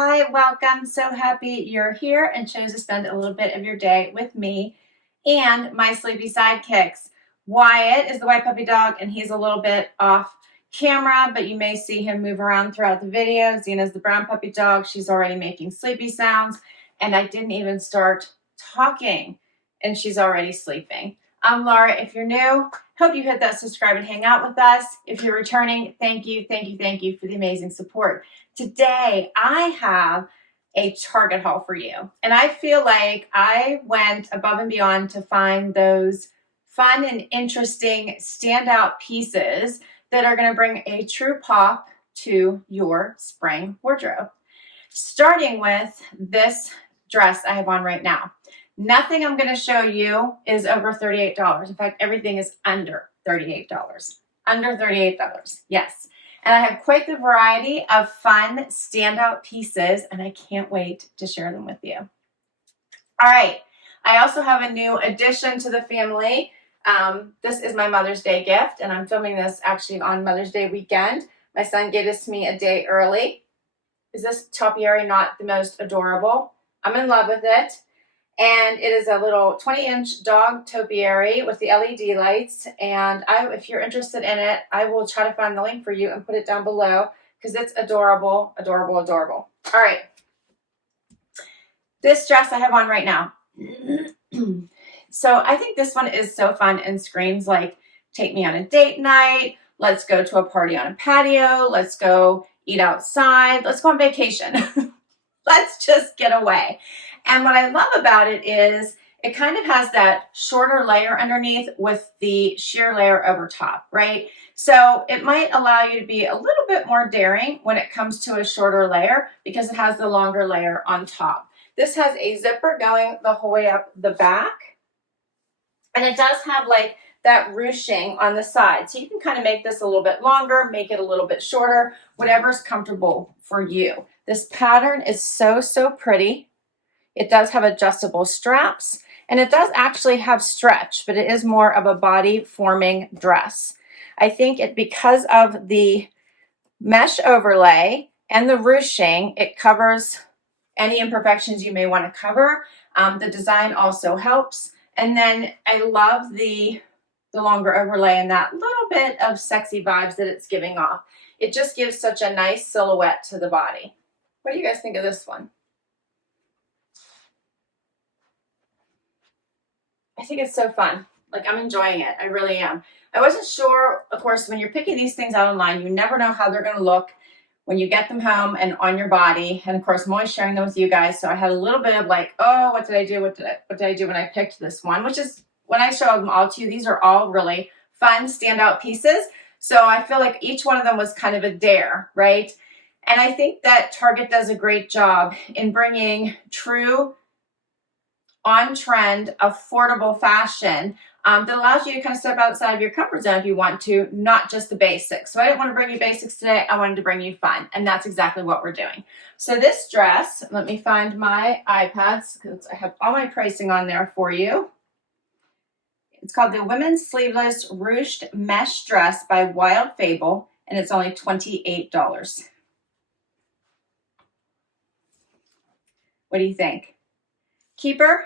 Hi, welcome. So happy you're here and chose to spend a little bit of your day with me and my sleepy sidekicks. Wyatt is the white puppy dog and he's a little bit off camera, but you may see him move around throughout the video. Zena's the brown puppy dog. She's already making sleepy sounds and I didn't even start talking and she's already sleeping. I'm Laura. If you're new, hope you hit that subscribe and hang out with us. If you're returning, thank you for the amazing support. Today, I have a Target haul for you. And I feel like I went above and beyond to find those fun and interesting standout pieces that are going to bring a true pop to your spring wardrobe. Starting with this dress I have on right now. Nothing I'm going to show you is over $38. In fact, everything is under $38. Under $38, yes. And I have quite the variety of fun standout pieces, and I can't wait to share them with you. All right, I also have a new addition to the family. This is my Mother's Day gift, and I'm filming this actually on Mother's Day weekend. My son gave this to me a day early. Is this topiary not the most adorable? I'm in love with it. And it is a little 20-inch dog topiary with the LED lights. And if you're interested in it, I will try to find the link for you and put it down below because it's adorable, adorable, adorable. All right. This dress I have on right now. So I think this one is so fun and screams like, take me on a date night. Let's go to a party on a patio. Let's go eat outside. Let's go on vacation. Let's just get away. And what I love about it is it kind of has that shorter layer underneath with the sheer layer over top, right? So it might allow you to be a little bit more daring when it comes to a shorter layer because it has the longer layer on top. This has a zipper going the whole way up the back. And it does have like that ruching on the side. So you can kind of make this a little bit longer, make it a little bit shorter, whatever's comfortable for you. This pattern is so, so pretty. It does have adjustable straps, and it does actually have stretch, but it is more of a body-forming dress. I think because of the mesh overlay and the ruching, it covers any imperfections you may want to cover. The design also helps. And then I love the longer overlay and that little bit of sexy vibes that it's giving off. It just gives such a nice silhouette to the body. What do you guys think of this one? I think it's so fun. Like, I'm enjoying it. I really am. I wasn't sure, of course, when you're picking these things out online, you never know how they're going to look when you get them home and on your body. And of course, I'm always sharing them with you guys. So I had a little bit of like, oh, what did I do? What did I do when I picked this one? Which is, when I show them all to you, these are all really fun, standout pieces. So I feel like each one of them was kind of a dare, right? And I think that Target does a great job in bringing true on-trend, affordable fashion that allows you to kind of step outside of your comfort zone if you want to, not just the basics. So I didn't want to bring you basics today. I wanted to bring you fun, and that's exactly what we're doing. So this dress, let me find my iPads because I have all my pricing on there for you. It's called the Women's Sleeveless Ruched Mesh Dress by Wild Fable, and it's only $28. What do you think? Keeper?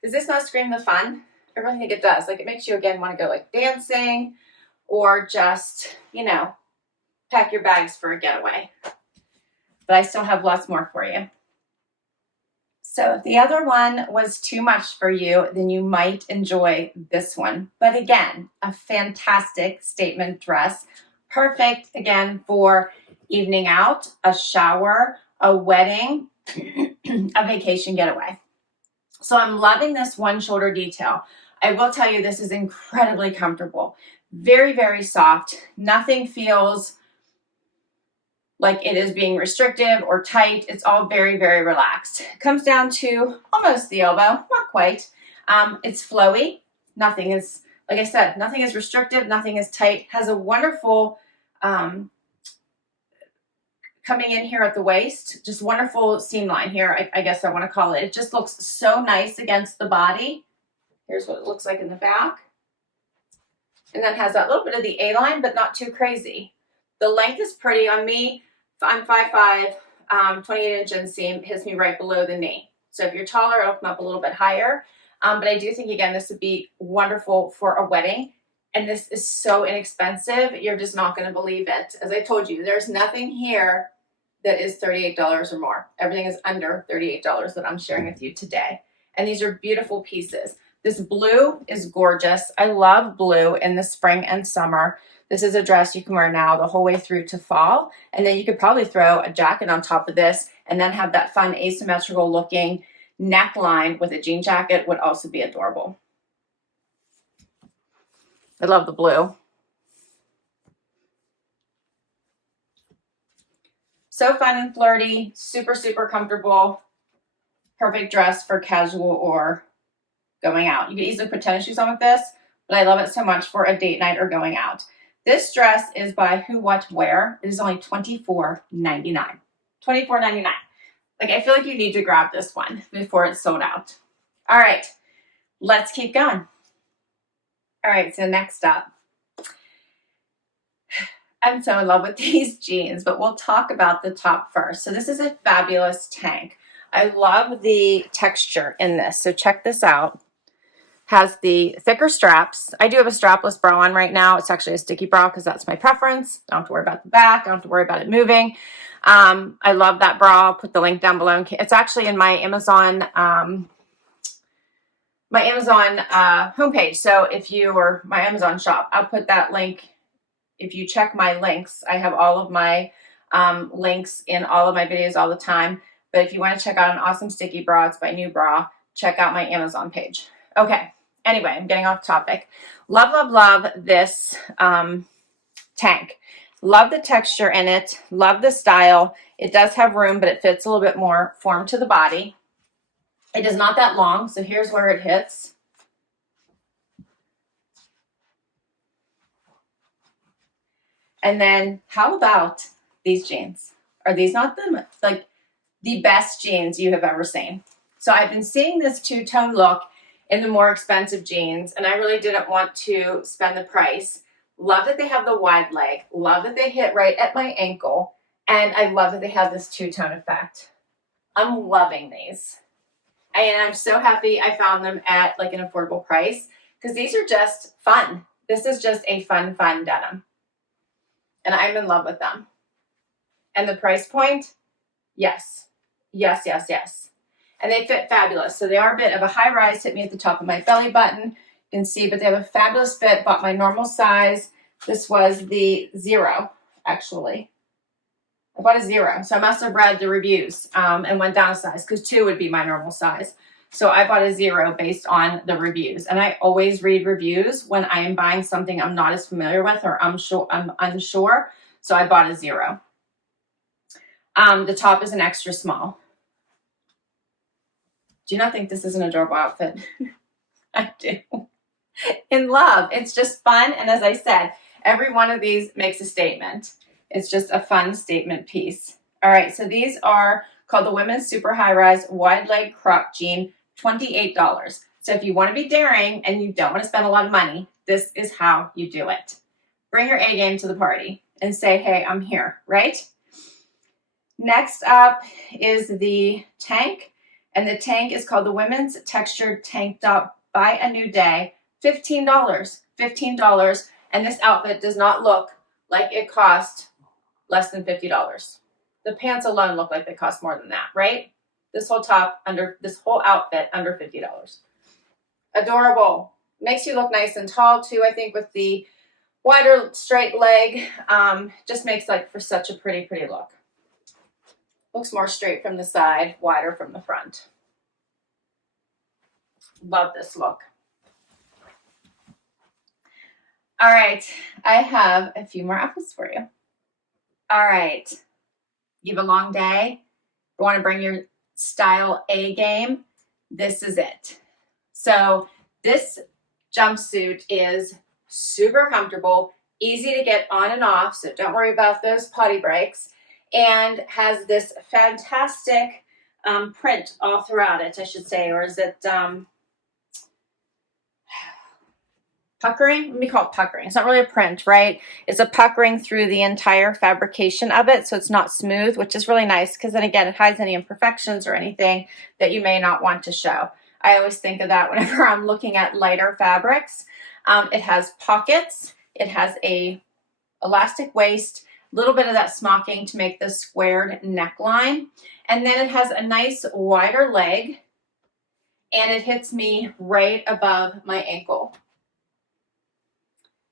Does this not scream the fun? I really think it does. Like, it makes you, again, want to go, like, dancing or just, you know, pack your bags for a getaway. But I still have lots more for you. So if the other one was too much for you, then you might enjoy this one. But again, a fantastic statement dress. Perfect, again, for evening out, a shower, a wedding, a vacation getaway. So I'm loving this one shoulder detail. I will tell you, this is incredibly comfortable. Very, very soft. Nothing feels like it is being restrictive or tight. It's all very, very relaxed. It comes down to almost the elbow, not quite. It's flowy. Nothing is, like I said, nothing is restrictive. Nothing is tight. Has a wonderful coming in here at the waist, just wonderful seam line here, I guess I want to call it. It just looks so nice against the body. Here's what it looks like in the back. And then has that little bit of the A-line, but not too crazy. The length is pretty on me. I'm 5'5", 28-inch inseam hits me right below the knee. So if you're taller, it'll come up a little bit higher. But I do think, again, this would be wonderful for a wedding. And this is so inexpensive, you're just not going to believe it. As I told you, there's nothing here that is $38 or more. Everything is under $38 that I'm sharing with you today. And these are beautiful pieces. This blue is gorgeous. I love blue in the spring and summer. This is a dress you can wear now the whole way through to fall. And then you could probably throw a jacket on top of this and then have that fun asymmetrical looking neckline with a jean jacket would also be adorable. I love the blue. So fun and flirty, super, super comfortable. Perfect dress for casual or going out. You can easily put tennis shoes on with this, but I love it so much for a date night or going out. This dress is by Who What Wear. It is only $24.99. $24.99. Like, I feel like you need to grab this one before it's sold out. All right, let's keep going. All right, so next up, I'm so in love with these jeans, but we'll talk about the top first. So this is a fabulous tank. I love the texture in this. So check this out. Has the thicker straps. I do have a strapless bra on right now. It's actually a sticky bra because that's my preference. Don't have to worry about the back. Don't have to worry about it moving. I love that bra. I'll put the link down below. It's actually in my Amazon homepage. So if you, or my Amazon shop, I'll put that link. If you check my links, I have all of my links in all of my videos all the time. But if you want to check out an awesome sticky bra, it's by New Bra, check out my Amazon page. Okay, anyway, I'm getting off topic. Love, love, love this tank. Love the texture in it. Love the style. It does have room, but it fits a little bit more form to the body. It is not that long, so here's where it hits. And then how about these jeans? Are these not the best jeans you have ever seen? So I've been seeing this two-tone look in the more expensive jeans, and I really didn't want to spend the price. Love that they have the wide leg. Love that they hit right at my ankle. And I love that they have this two-tone effect. I'm loving these. And I'm so happy I found them at like an affordable price because these are just fun. This is just a fun denim. And I'm in love with them. And the price point, yes. Yes, yes, yes. And they fit fabulous. So they are a bit of a high rise, hit me at the top of my belly button. You can see, but they have a fabulous fit. Bought my normal size. This was the 0, actually. I bought a 0. So I must have read the reviews and went down a size because 2 would be my normal size. So I bought a 0 based on the reviews. And I always read reviews when I am buying something I'm not as familiar with or I'm unsure. So I bought a 0. The top is an extra small. Do you not think this is an adorable outfit? I do. In love. It's just fun. And as I said, every one of these makes a statement. It's just a fun statement piece. All right. So these are called the Women's Super High Rise Wide Leg Crop Jean, $28. So if you want to be daring and you don't want to spend a lot of money, this is how you do it. Bring your A game to the party and say, hey, I'm here, right? Next up is the tank. And the tank is called the Women's Textured Tank Top by A New Day. $15. $15. And this outfit does not look like it cost less than $50. The pants alone look like they cost more than that, right? This whole outfit under $50. Adorable. Makes you look nice and tall too, I think, with the wider straight leg. Just makes like for such a pretty look. Looks more straight from the side, wider from the front. Love this look. All right, I have a few more outfits for you. All right, you have a long day. You want to bring your style A game. This is it. So this jumpsuit is super comfortable, easy to get on and off, so don't worry about those potty breaks, and has this fantastic print all throughout it, I should say, or is it, puckering. Let me call it puckering. It's not really a print, right? It's a puckering through the entire fabrication of it, so it's not smooth, which is really nice because then again, it hides any imperfections or anything that you may not want to show. I always think of that whenever I'm looking at lighter fabrics. It has pockets. It has a elastic waist, a little bit of that smocking to make the squared neckline, and then it has a nice wider leg, and it hits me right above my ankle.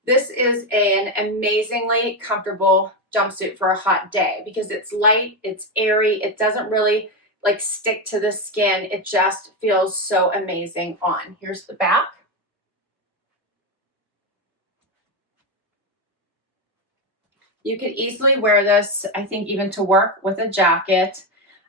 This is an amazingly comfortable jumpsuit for a hot day because it's light, it's airy, it doesn't really like stick to the skin. It just feels so amazing on. Here's the back. You could easily wear this, I think, even to work with a jacket.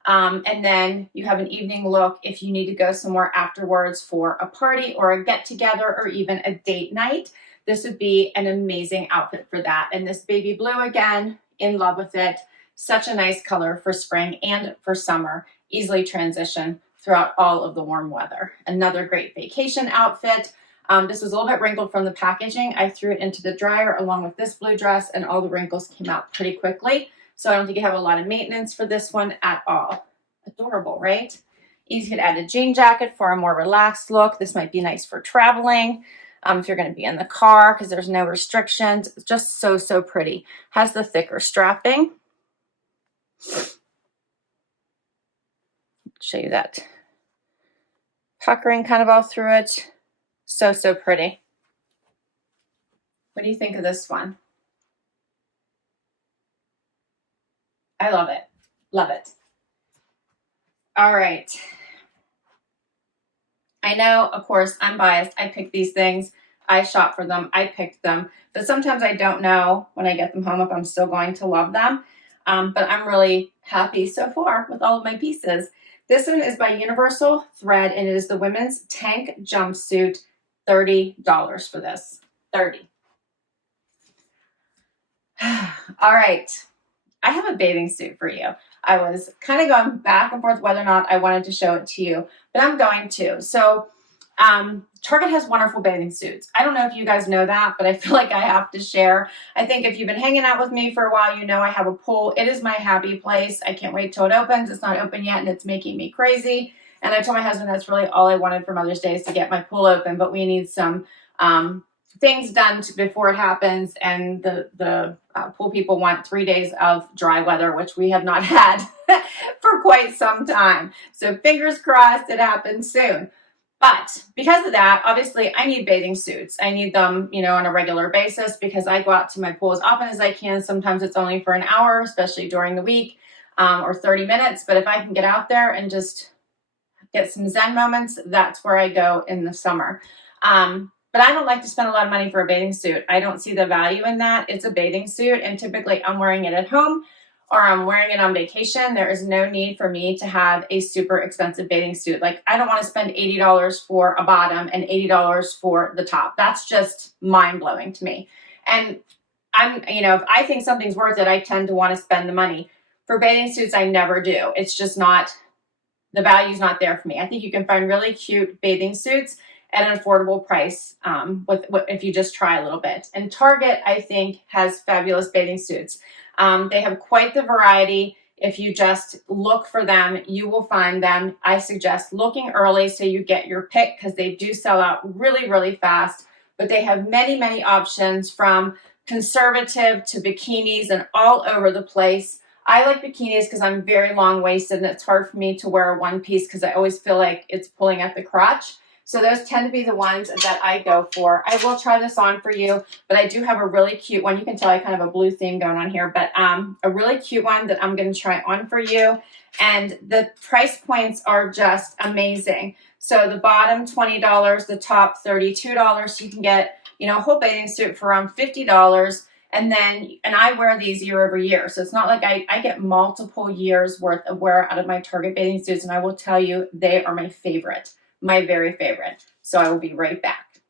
And then you have an evening look if you need to go somewhere afterwards for a party or a get together or even a date night. This would be an amazing outfit for that. And this baby blue, again, in love with it. Such a nice color for spring and for summer. Easily transition throughout all of the warm weather. Another great vacation outfit. This was a little bit wrinkled from the packaging. I threw it into the dryer along with this blue dress and all the wrinkles came out pretty quickly. So I don't think you have a lot of maintenance for this one at all. Adorable, right? Easy to add a jean jacket for a more relaxed look. This might be nice for traveling. If you're going to be in the car because there's no restrictions. It's just so, so pretty. Has the thicker strapping. Show you that puckering kind of all through it. So, so pretty. What do you think of this one? I love it. Love it. All right. I know, of course, I'm biased. I pick these things. I shop for them. I picked them. But sometimes I don't know when I get them home if I'm still going to love them. But I'm really happy so far with all of my pieces. This one is by Universal Thread, and it is the women's tank jumpsuit. $30 for this. $30. All right. I have a bathing suit for you. I was kind of going back and forth whether or not I wanted to show it to you, but I'm going to. So Target has wonderful bathing suits. I don't know if you guys know that, but I feel like I have to share. I think if you've been hanging out with me for a while, you know I have a pool. It is my happy place. I can't wait till it opens. It's not open yet, and it's making me crazy. And I told my husband that's really all I wanted for Mother's Day is to get my pool open, but we need some things done before it happens, and the pool people want 3 days of dry weather, which we have not had for quite some time. So fingers crossed it happens soon. But because of that, obviously I need bathing suits. I need them, you know, on a regular basis because I go out to my pool as often as I can. Sometimes it's only for an hour, especially during the week, or 30 minutes. But if I can get out there and just get some Zen moments, that's where I go in the summer. But I don't like to spend a lot of money for a bathing suit. I don't see the value in that. It's a bathing suit, and typically I'm wearing it at home or I'm wearing it on vacation. There is no need for me to have a super expensive bathing suit. Like, I don't want to spend $80 for a bottom and $80 for the top. That's just mind-blowing to me. And if I think something's worth it, I tend to want to spend the money. For bathing suits, I never do. It's just not, the value's not there for me. I think you can find really cute bathing suits at an affordable price if you just try a little bit. And Target, I think, has fabulous bathing suits. They have quite the variety. If you just look for them, you will find them. I suggest looking early so you get your pick because they do sell out really, really fast. But they have many, many options from conservative to bikinis and all over the place. I like bikinis because I'm very long-waisted and it's hard for me to wear a one piece because I always feel like it's pulling at the crotch. So those tend to be the ones that I go for. I will try this on for you, but I do have a really cute one. You can tell I kind of a blue theme going on here, but a really cute one that I'm going to try on for you. And the price points are just amazing. So the bottom, $20, the top, $32. You can get, a whole bathing suit for around $50. And I wear these year over year. So it's not like I get multiple years worth of wear out of my Target bathing suits. And I will tell you, they are my favorite. My very favorite. So I will be right back.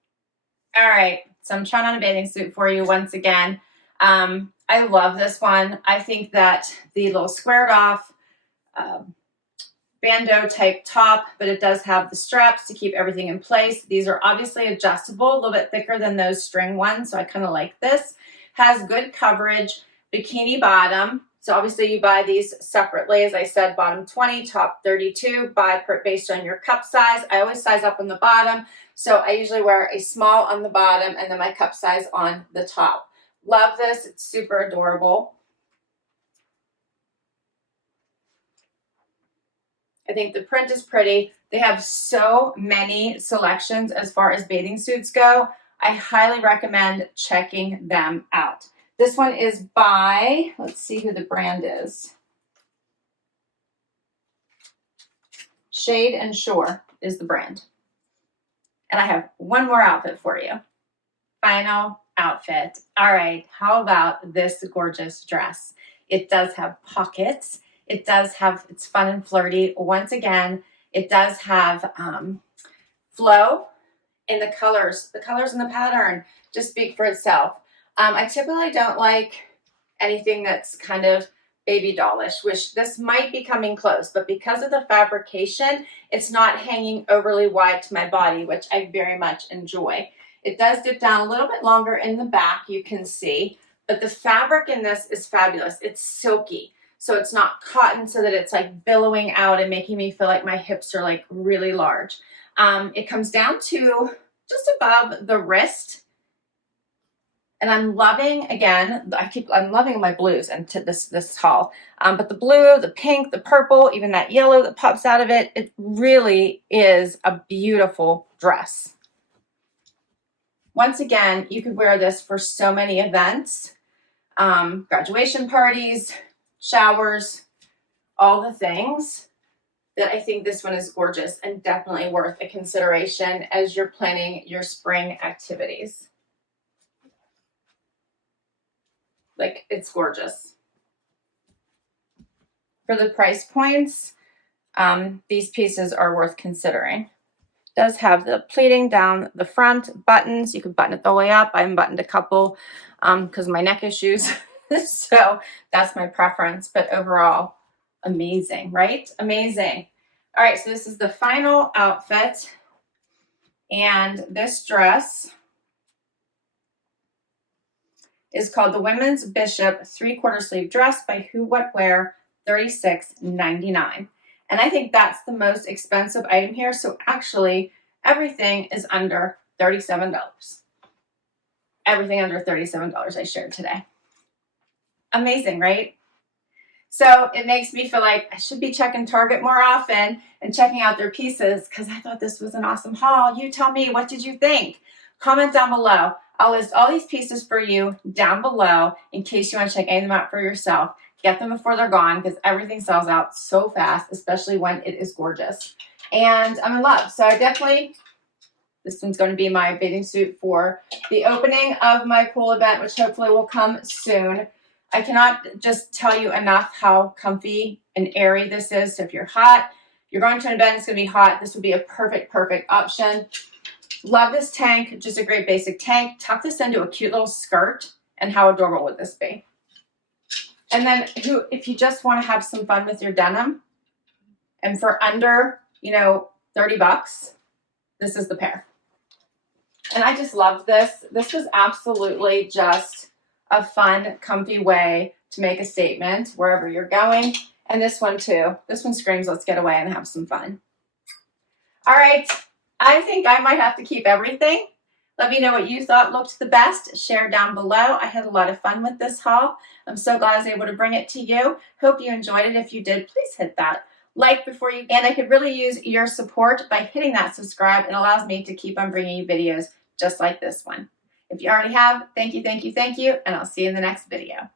All right. So I'm trying on a bathing suit for you once again. I love this one. I think that the little squared off bandeau type top, but it does have the straps to keep everything in place. These are obviously adjustable, a little bit thicker than those string ones, so I kind of like this. Has good coverage, bikini bottom. So obviously you buy these separately. As I said, bottom 20, top 32, based on your cup size. I always size up on the bottom. So I usually wear a small on the bottom and then my cup size on the top. Love this, it's super adorable. I think the print is pretty. They have so many selections as far as bathing suits go. I highly recommend checking them out. This one is by, let's see who the brand is. Shade and Shore is the brand. And I have one more outfit for you. Final outfit. All right, how about this gorgeous dress? It does have pockets. It does have, it's fun and flirty. Once again, it does have flow in the colors. The colors in the pattern just speak for itself. I typically don't like anything that's kind of baby dollish, which this might be coming close, but because of the fabrication, it's not hanging overly wide to my body, which I very much enjoy. It does dip down a little bit longer in the back, you can see, but the fabric in this is fabulous. It's silky, so it's not cotton so that it's like billowing out and making me feel like my hips are like really large. It comes down to just above the wrist. And I'm loving, again, I'm loving my blues into this haul. But the blue, the pink, the purple, even that yellow that pops out of it, it really is a beautiful dress. Once again, you could wear this for so many events, graduation parties, showers, all the things, that I think this one is gorgeous and definitely worth a consideration as you're planning your spring activities. Like, it's gorgeous. For the price points, these pieces are worth considering. It does have the pleating down the front, buttons. You can button it the way up. I unbuttoned a couple because of my neck issues. So that's my preference. But overall, amazing, right? Amazing. All right, so this is the final outfit. And this dress is called the Women's Bishop 3/4 sleeve dress by Who What Wear, $36.99. And I think that's the most expensive item here. So actually, everything is under $37. Everything under $37 I shared today. Amazing, right? So it makes me feel like I should be checking Target more often and checking out their pieces because I thought this was an awesome haul. You tell me, what did you think? Comment down below. I'll list all these pieces for you down below in case you want to check any of them out for yourself. Get them before they're gone because everything sells out so fast, especially when it is gorgeous. And I'm in love. So I definitely, this one's going to be my bathing suit for the opening of my pool event, which hopefully will come soon. I cannot just tell you enough how comfy and airy this is. So if you're hot, you're going to an event, it's going to be hot, this would be a perfect option. Love this tank, just a great basic tank. Tuck this into a cute little skirt, and how adorable would this be? And then if you just want to have some fun with your denim, and for under, $30, this is the pair. And I just loved this. This was absolutely just a fun, comfy way to make a statement wherever you're going. And this one too. This one screams, let's get away and have some fun. All right. I think I might have to keep everything. Let me know what you thought looked the best. Share down below. I had a lot of fun with this haul. I'm so glad I was able to bring it to you. Hope you enjoyed it. If you did, please hit that like before you. And I could really use your support by hitting that subscribe. It allows me to keep on bringing you videos just like this one. If you already have, thank you, and I'll see you in the next video.